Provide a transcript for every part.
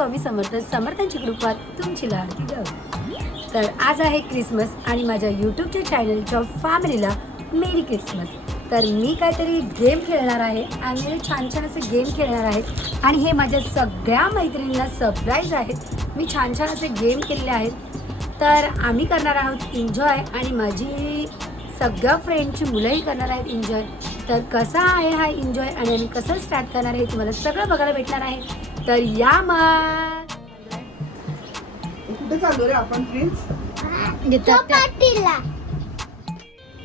स्वामी समर्थ समर्थांची कृपा तुमची लाडकी गाव। तर आज आहे क्रिसमस आणि माझ्या यूट्यूबच्या चॅनलच्या फॅमिलीला मेरी क्रिसमस। तर मी काहीतरी गेम खेळणार आहे आणि छान छान असे गेम खेळणार आहे आणि हे माझ्या सगळ्या मैत्रिणींना सरप्राईज आहे। मी छान छान असे गेम केलेले आहेत। तर आम्ही करणार आहोत एन्जॉय आणि माझी सगळ्या फ्रेंडची मुलंही करणार आहेत एन्जॉय। तर कसा आहे हा एन्जॉय आणि आम्ही कसं स्टार्ट करणार आहे तुम्हाला सगळं बघायला भेटणार आहे। तर या मग कुठे चाललो रे आपण प्लीज?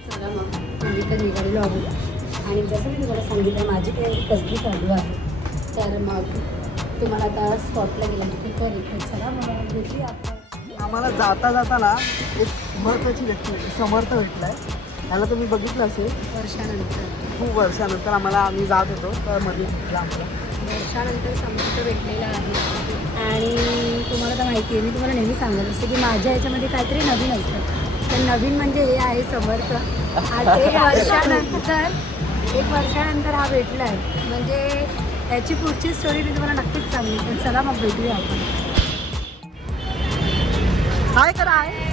चला मग आम्ही तर निघालेलो आहोत आणि जसं मी तुम्हाला सांगितलं माझी तयारी कसली चालू आहे। तर मग तुम्हाला आता स्पॉटला गेला की करेल। चला मग भेटूया आपण। आम्हाला जाता जाताना एक महत्त्वाची व्यक्ती समर्थ भेटलाय। त्याला तुम्ही बघितलं असेल वर्षानंतर खूप वर्षानंतर आम्ही जात होतो तर मध्ये भेटला आम्हाला। वर्षानंतर समर्थ भेटलेला आहे आणि तुम्हाला तर माहिती आहे मी तुम्हाला नेहमी सांगत असते की माझ्या ह्याच्यामध्ये काहीतरी नवीन असतं। तर नवीन म्हणजे हे आहे समर्थ। आज एक वर्षानंतर हा भेटला आहे म्हणजे त्याची पुढची स्टोरी मी तुम्हाला नक्कीच सांगेन। पण चला मग भेटूया आपण। हाय करा आहे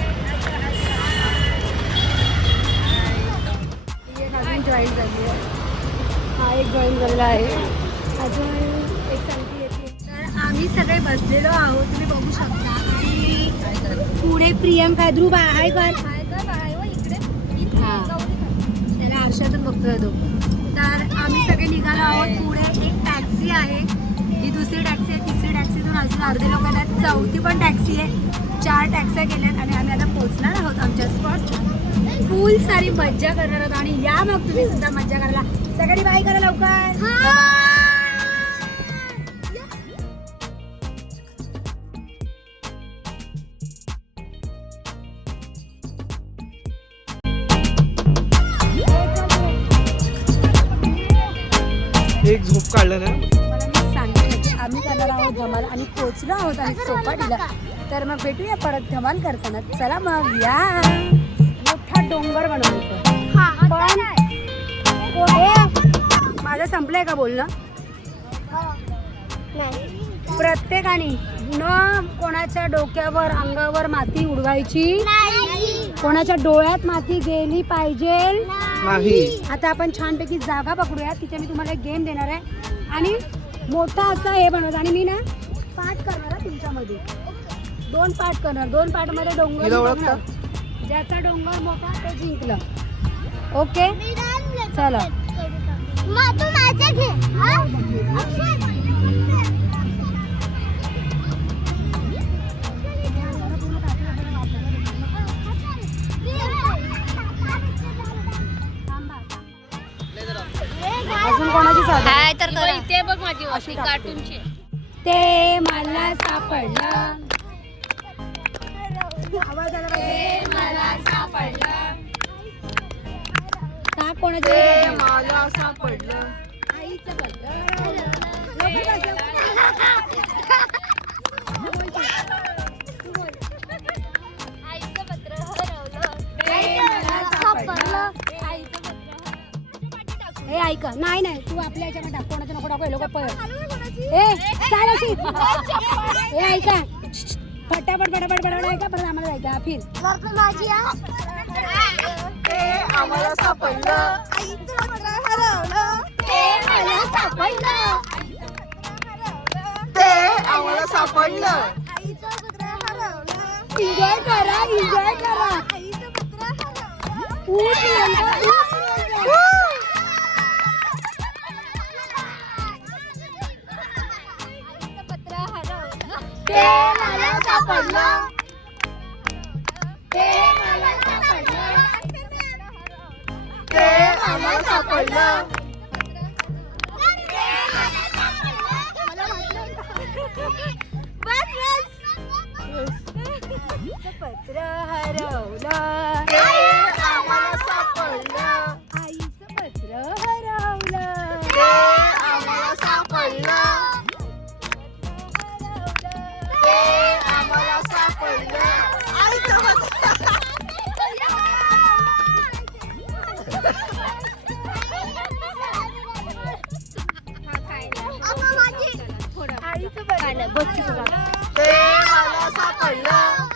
नवीन जॉईन झाली आहे। हा एक जॉईन झालेला आहे अजून एक संगती येते। तर आम्ही सगळे बसलेलो आहोत तुम्ही बघू शकता आणि पुढे प्रियंका ध्रुव आहे कर त्याला आरशातून बघतोय तो। तर आम्ही सगळे निघालो आहोत। पुढे एक टॅक्सी आहे ही दुसरी टॅक्सी आहे तिसरी टॅक्सीतून अजून अर्धे लोक आहेत चौथी पण टॅक्सी आहे 4 टॅक्स्या गेल्यात आणि आम्ही आता पोहोचणार आहोत आमच्या स्पॉट। फुल सारी मज्जा करणार आहोत आणि या मग तुम्ही सुद्धा मज्जा करायला सगळ्यांनी बाय करा लवकर। एक झोप काढलं ना मला मी सांगितलं की आम्ही करणार आहोत धमाल आणि पोहोचलो आहोत आणि चौपाटीला। तर मग भेटूया परत धमाल करताना। चला मग या मोठा डोंगर बनवतो पण माझं संपलंय का बोलणं? प्रत्येकाने न कोणाच्या डोक्यावर अंगावर माती उडवायची कोणाच्या डोळ्यात माती गेली पाहिजे नाही। आता आपण छानपैकी जागा पकडूया तिथे मी तुम्हाला एक गेम देणार आहे आणि मोठा असा हे बनवतो आणि मी ना पाठ करणार आहे तुमच्यामध्ये 2 पाठ करणार 2 पाठमध्ये डोंगर बघणार ज्याचा डोंगर मोठा तो जिंकला। ओके चला अजून कोणाची हाय तर इथे बघ माझी अशी कार्टूनची ते मला सापडलं आवाज आला पाहिजे मला सापडलं का कोणाची मला सापडलं आईचं पत्र आईचं पत्र हरवलं हे ऐका नाही नाही तू आपल्या ह्याच्यामध्ये टाक कोणाचं नको टाकू लोक पळ ए चाल अशी हे ऐका फटाफट फटाफट फटाफट ऐका परत आम्हाला जायचं फिर आम्हाला सापडलं आम्हाला सापडलं एन्जॉय करा एन्जॉय करा ते मला सापडलं ते आम्हाला सापडलं पत्र हरवलं आम्हाला सापडलं आईचं पत्र हरवलं ते आम्हाला सापडलं ते आम्हाला सापडलं आईचं आईचं बस तिथं जा. ते मला सापडलं.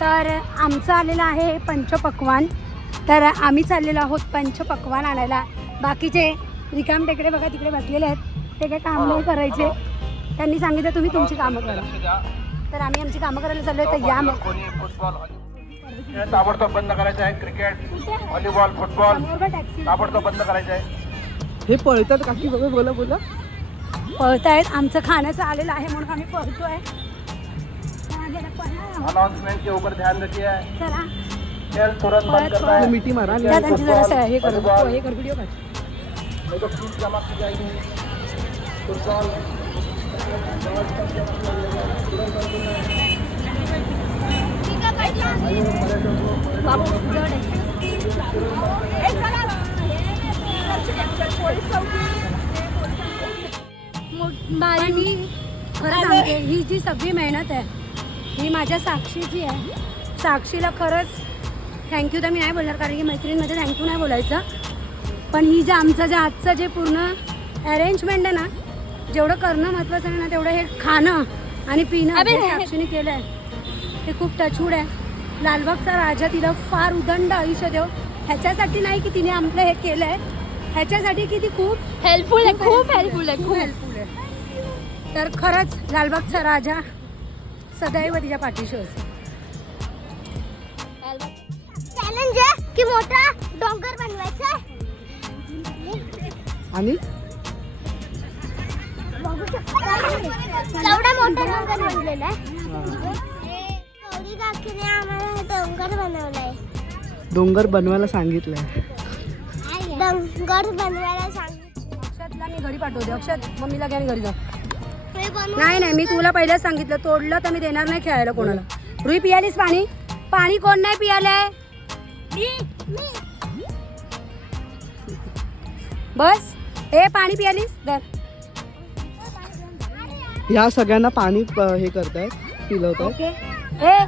तर आमचं आलेलं आहे पंचपक्वान. तर आम्ही चाललेलो आहोत पंचपक्वान आणायला. बाकीचे रिकाम टेकडे बघा तिकडे बसलेले आहेत, ते काही काम नाही करायचे. त्यांनी सांगितलं तुम्ही तुमची कामं करा. तर आम्ही आमची कामं करायला चाललो आहे. तर या मग ताबडतोब बंद करायचं आहे. क्रिकेट, व्हॉलीबॉल, फुटबॉल ताबडतोब बंद करायचं आहे. हे पळतात काकी बघा. बोला बोला. पळतायत. आमचं खाण्याचं आलेलं आहे म्हणून आम्ही पळतोय. अनाउंसमेंट के ऊपर ध्यान रखिए. चला खेल तुरंत बंद करना है. मिठी मारा. त्या त्यांची जरा हे करू हे कर व्हिडिओ काढ. नहीं तो फीस जमा की जाएगी. फुटबॉल पण मी खरं सांगते, ही जी सगळी मेहनत आहे ही माझ्या साक्षीची आहे. साक्षीला खरंच थँक्यू तर मी नाही बोलणार, कारण की मैत्रिणीमध्ये थँक्यू नाही बोलायचं. पण ही जे आमचं जे आजचं जे पूर्ण अरेंजमेंट आहे ना, जेवढं करणं महत्त्वाचं आहे ना, तेवढं हे खाणं आणि पिणं जे साक्षीने केलं आहे ते खूप टचवूड आहे. लालबागचा राजा तिला फार उदंड आयुष्य देव. ह्याच्यासाठी नाही की तिने आपलं हे केलं आहे, ह्याच्यासाठी की ती खूप हेल्पफुल आहे, खूप हेल्पफुल आहे, खूप खूप. हेल्पफुल आहे. तर खरंच लालबागचा राजा सदैव तिच्या पाठीशी असतो. चॅलेंज आहे की मोठा डोंगर बनवायचा आणि एवढा मोठा डोंगर बनलेला आहे. गौरी काकीने आम्हाला डोंगर बनवलाय. डोंगर बनवायला सांगितलंय. डोंगर बनवायला सांगितलं. अक्षतला मी घरी पाठवते. अक्षत मम्मीला घ्या घरी जा. हे बनव. नाही नाही, मी तुला पहिलेच सांगितलं, तोडलं तर मी देणार नाही खेळायला कोणाला. रुई पियालीस पाणी? पाणी कोण नाही पियालंय? बस ए पाणी पियालीस दर. ह्या सगळ्यांना पाणी हे करतायत, पिलवतायत. ओके ए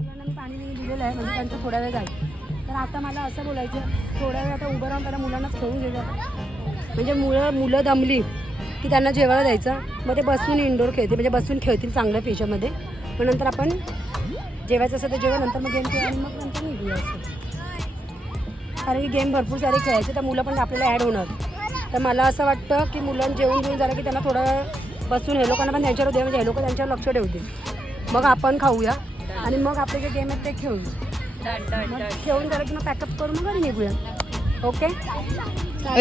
मुलांना मी पाणी दिलेलं आहे, म्हणजे त्यांचं थोडा वेळ जाईल. तर आता मला असं बोलायचं, थोडा वेळ आता उभं राहून त्याला मुलांनाच खेळून घ्यायचं. म्हणजे मुलं दमली की त्यांना जेवायला द्यायचं. मग ते बसून इंडोर खेळतील, म्हणजे बसून खेळतील चांगल्या फिशमध्ये. मग नंतर आपण जेवायचं असं तर जेव्हा नंतर मग गेम खेळू आणि मग नंतर निघूया असं. कारण की गेम भरपूर सारे खेळायचे, तर मुलं पण आपल्याला ॲड होणार. तर मला असं वाटतं की मुलं जेवून घेऊन झालं की त्यांना थोडं बसून हे लोकांना पण त्यांच्यावर दे, म्हणजे हे लोक त्यांच्यावर लक्ष ठेवतील. मग आपण खाऊया आणि मग आपले जे गेम आहेत ते खेळूया. मग खेळून झालं की मग पॅकअप करून मग घरी निघूया. ओके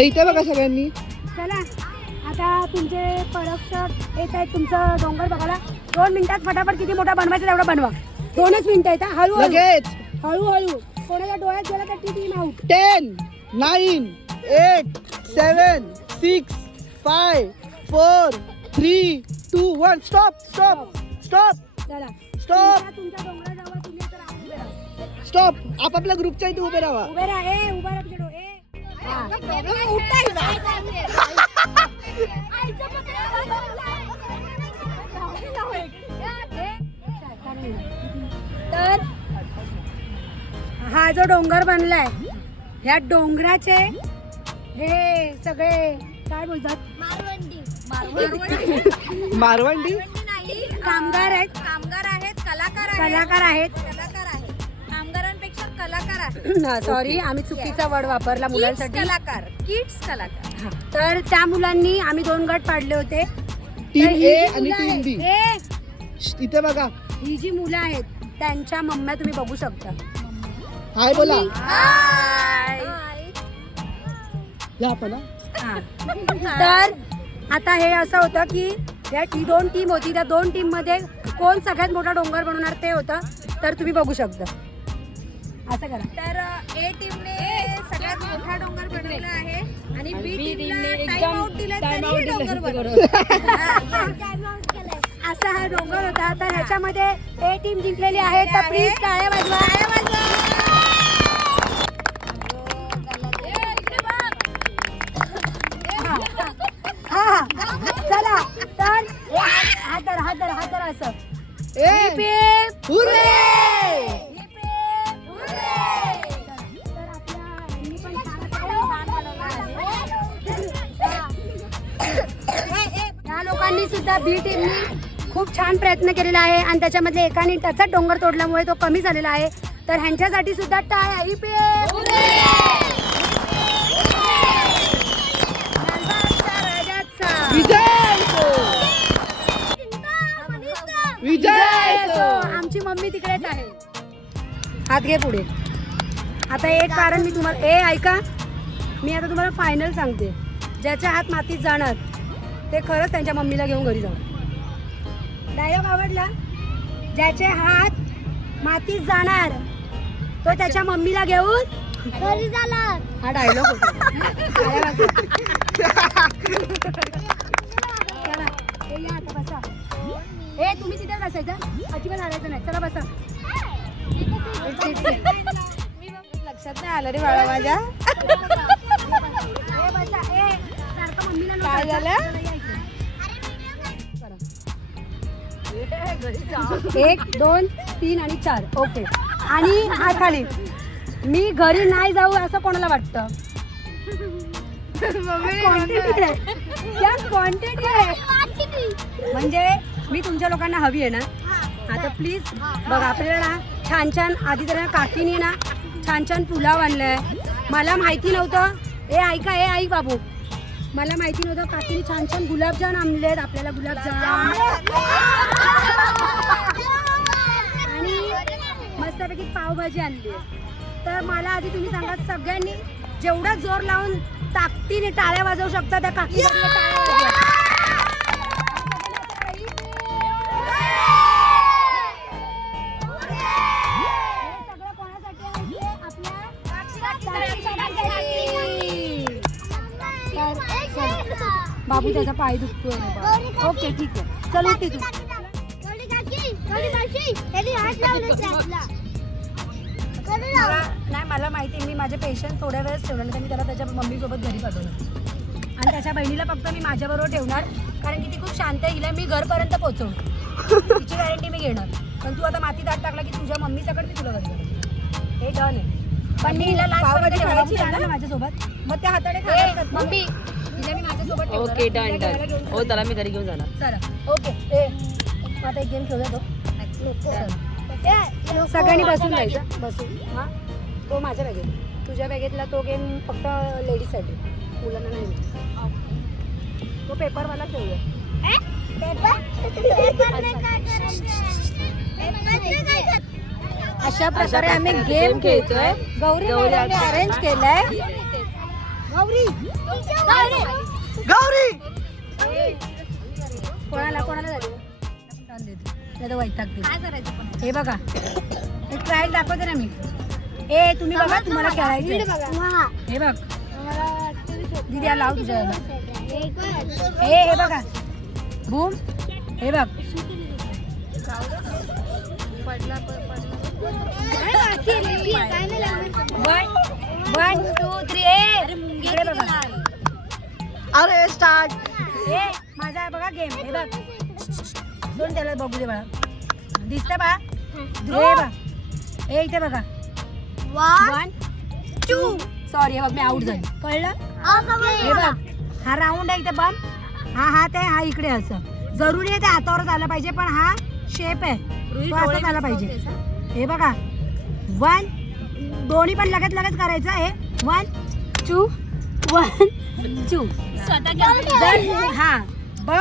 इथे बघा सगळ्यांनी. चला आता तुमचे परीक्षक येत आहेत तुमचं डोंगर बघायला. 2 मिनिटात फटाफट किती मोठा बनवायचं तेवढा बनवा. 2च मिनिटं आहेत. हळूहळू लगेच. हळूहळू. कोणाच्या डोळ्यात गेला तर team out. 10 9 8 7 6 5 4 3 2 1. Stop stop stop चला स्टॉप तुमच्या डोंगराजवळ तुम्ही तर उभे राहा. स्टॉप. आपापल्या ग्रुपच्या इथे उभे राहा. उभे राहा. उभा राहा तुझ्या डोळे. तर हा जो डोंगर बनलाय, ह्या डोंगराचे हे सगळे काय बोलतात, मारवंडी कामगार आहेत, कलाकार आहेत. कामगारांपेक्षा कलाकार आहे. सॉरी, आम्ही चुकीचा वर्ड वापरला मुलांसाठी. कलाकार, किड्स कलाकार. हा. तर त्या मुलांनी आम्ही 2 गट पाडले होते. टीम तर ही ए जी आणि मुलं टीम बी. आहेत, इथे बघा, ही जी मुलं आहेत त्यांच्या मम्म्या तुम्ही बघू शकता. हाय बोला. हाय. या आपण हा. तर आता हे असं होतं की या 2 टीम होती. त्या 2 टीम मध्ये कोण सगळ्यात मोठा डोंगर बनवणार ते होतं. तर तुम्ही बघू शकता. असं करा. तर ए टीमने सगळ्यात मोठा डोंगर बनवला आहे आणि बी टीमने टाइम आउट दिला तरी डोंगर बनवला. असा हा डोंगर होता. तर ह्याच्यामध्ये ए टीम जिंकलेली आहे. तर प्लीज टाळ्या वाजवा. हा. चला तर हात धरा असं. Heap heap hurray! Heap heap hurray! तर आपल्या मी पण या लोकांनी सुद्धा बी टीमनी खूप छान प्रयत्न केलेला आहे आणि त्याच्यामधले एकाने त्याचा डोंगर तोडल्यामुळे तो कमी झालेला आहे. तर ह्यांच्यासाठी सुद्धा टाळ्या. हिप हिप विजय आमची मम्मी तिकडेच आहे. हात घे पुढे. आता एक कारण मी तुम्हाला ऐका, मी आता तुम्हाला फायनल सांगते. ज्याच्या हात मातीत जाणार ते खरंच त्यांच्या मम्मीला घेऊन घरी जाणार. डायलॉग आवडला? ज्याचे हात मातीत जाणार तो त्याच्या मम्मीला घेऊन घरी जाणार. हा डायलॉग होता. चला, हे या आता बसा. हे तुम्ही तिथे बसायचं, अजिबात हालायचं नाही. चला बसा. लक्षात नाही आलं रे बाळा माझ्या. हे बसा. हे सारखं मम्मीला नको. काय झालं? करा. 1 2 3 आणि 4. ओके. आणि हा खाली. मी घरी नाही जाऊ असं कोणाला वाटतं? क्वांटिटी आहे. म्हणजे मी तुमच्या लोकांना हवी आहे ना. आता प्लीज बघा, आपल्याला ना छान छान आधी तर काकीने ना छान छान पुलाव आणलाय. मला माहिती नव्हतं. ऐका, ऐक बाबू, मला माहिती नव्हतं काकीने छान छान गुलाबजाम आणलेत. आपल्याला गुलाबजाम आणि मस्तपैकी पावभाजी आणली आहे. तर मला आधी तुम्ही सांगा, सगळ्यांनी जेवढा जोर लावून ताकदीने टाळ्या वाजवू शकता त्या काकीला टाळ्या वाजवा. बाबू त्याचा पाय दुखतोय. ओके ठीक आहे, चल उठते तू. नाही, मला माहिती आहे. मी माझे पेशंट थोड्या वेळेस ठेवलं नाही तर मी त्याला त्याच्या मम्मीसोबत घरी पाठवलं आणि त्याच्या बहिणीला फक्त मी माझ्याबरोबर ठेवणार कारण की ती खूप शांत आहे. हिला मी घरपर्यंत पोहोचवणार, तिची गॅरंटी मी घेणार. पण तू आता मातीत हात टाकला की तुझ्या मम्मी सकट मी तुला घरी पाठवणार. हे डन आहे. पण मी हिला लास्ट ठेवणार ना माझ्यासोबत. मग त्या हाताने मम्मी हिला मी माझ्यासोबत ठेवणार. Okay, done. हो, त्याला मी घरी घेऊन जाणार. चला ओके. आता एक गेम खेळूया तो. सगळ्यांनी बसून जायचं. बसून. हा, तो माझ्या बॅगेत, तुझ्या बॅगेतला तो गेम फक्त लेडीजसाठी, मुलांना नाही. तो पेपरवाला खेळूया. अशा प्रकारे आम्ही गेम खेळतोय. गौरी अरेंज केलाय. गौरी कोणाला झाली वैतागते. हे बघा, हे ट्रायल दाखवते ना मी. तुम्ही बघा, तुम्हाला खेळायचं. हे बघ दिदी, लाव तुझ्या. हे बघा, बूम. हे बघ, 1 2 3. इकडे बघा. अरे स्टार्ट. हे माझा बघा गेम. हे बघ, दोन त्याला बघू दे बाळा. दिसतंय बा? हे बघ, हे इथे बघा. 1 2. सॉरी, हे बघ मी आउट झाली. कळलं? हे बघ, हा राऊंड आहे इथे. बन हा हात आहे, हा इकडे असं जरुरी आहे, ते हातावरच आलं पाहिजे, पण हा शेप आहे तो असंच आला पाहिजे. हे बघा 1 दोन्ही पण लगेच लगेच करायचं आहे. 1 2 1 2 हा बघ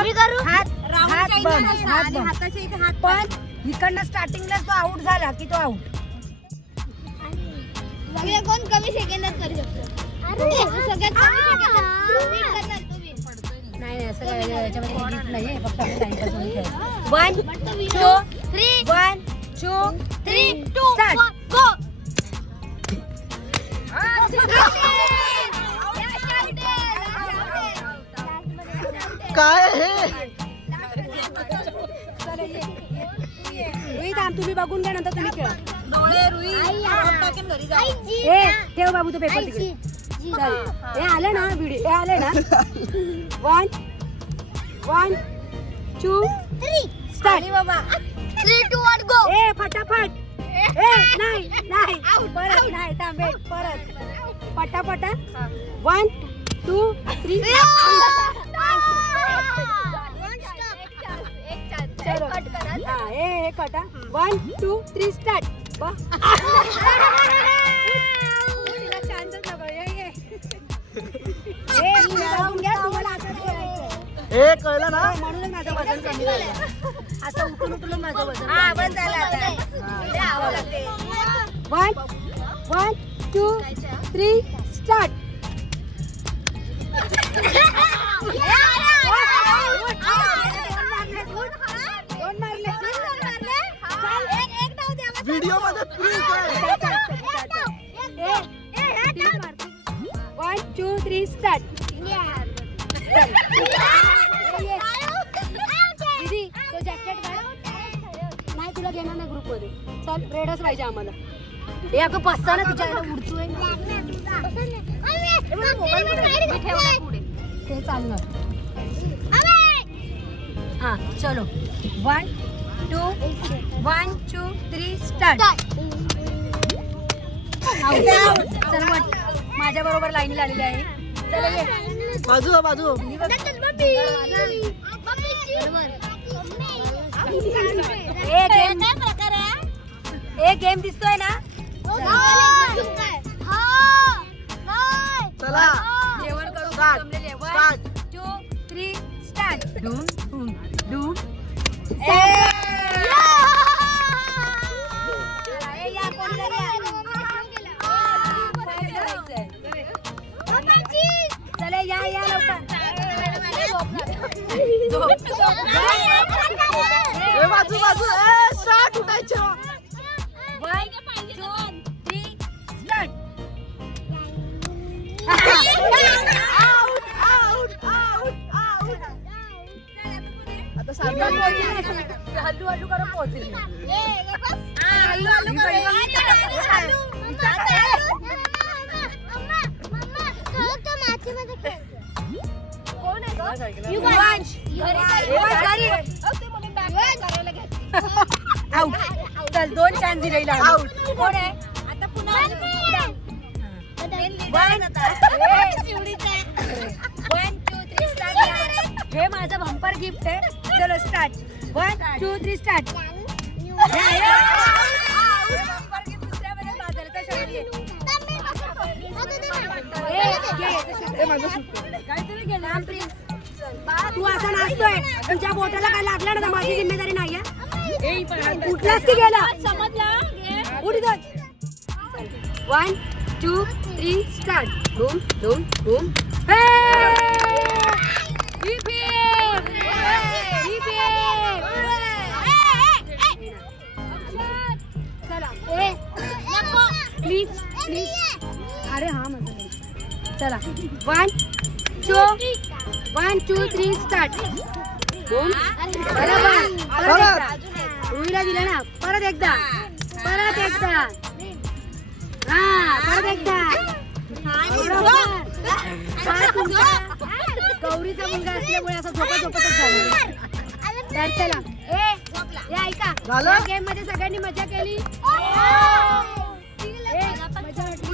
हात हात बंद हात बंद. हाताच्या इथे हात पण इकडनं स्टार्टिंगला तो आउट झाला की तो आउट. कोण कमी सेकंदात करू शकतो? सगळ्यात कमी सेकंदात नाही असं काय याच्यामध्ये काही गीत नाहीये, फक्त आपण टाइमपास म्हणून खेळायचं. 1 2 3 1 2 3 स्टार्ट. काय हे रुई थांब, तुम्ही बघून घ्या नंतर तुम्ही खेळा. डोळे रुई टाकेन घरी जा. ए ठेव बाबू तो पेपर तिकडे. चल हे आलं ना व्हिडिओ, हे आलं ना. 1 1 2 3 स्टार्ट. बाबा 3 2 1 गो. ए फटाफट. ए नाही नाही परत नाही थांब एक परत पटापटा. 1 2 3 चलो हा हे कटा. 1 2 3 स्टार्ट. हे कळलं ना. म्हणून माझं वजन कमी झालं. असं उठून उठून माझं वजन हा बंद झालं आता. लय आवड लागते. 1 1 2 3 स्टार्ट. व्हिडिओ मध्ये प्रूफ आहे. 1 2 3 स्टार्ट. दीदी तो जॅकेट नाही तुला घेणार नाही ग्रुप मध्ये. चल रेडच पाहिजे आम्हाला. हे अगं बसता ना तुझ्याकडे उडतोय ते चालणार. हा चलो 1 2 1 2 3 स्टार्ट. चल मग माझ्या बरोबर लाईनीला आलेली आहे. चल ये बाजू बाजू. एक गेम दिसतोय ना. चला जेवण करू start. 1 2 3 start. Doom doom doom. चले या या लवकर. हे बाजू बाजू. स्टार्ट उठायचं. 1 2 3 start. Out out out out. आता सारखं हल्लू हल्लू करून पोहोचली. आउट. चल 2 चान्स दिले आउट. कोण आहे आता पुन्हा 1 2 3 स्टार्ट. हे माझं बंपर गिफ्ट आहे. चलो स्टार्ट. 1 2 3 स्टार्ट. बंपर गिफ्ट दुसऱ्यामध्ये बाजाराचा शोधली. काहीतरी घे ना प्रिन्स. तू असा नाचतोय, तुझ्या बोटाला काय लागलं ना तर माझी जिम्मेदारी नाहीये. कुठलाच की गेला उडी दे. 1 2 3 स्टार्ट. Boom boom boom. चला प्लीज प्लीज. अरे हा माझं चला 1 2 3 स्टार्ट. बूम. बरोबर. रुईला दिलं ना. परत एकदा परत एकदा. हा परत एकदा. गौरीचा मुलगा असल्यामुळे असं झोपतच झालं. तर चला हे ऐका झालं? गेम मध्ये सगळ्यांनी मजा केली. मजा वाटली.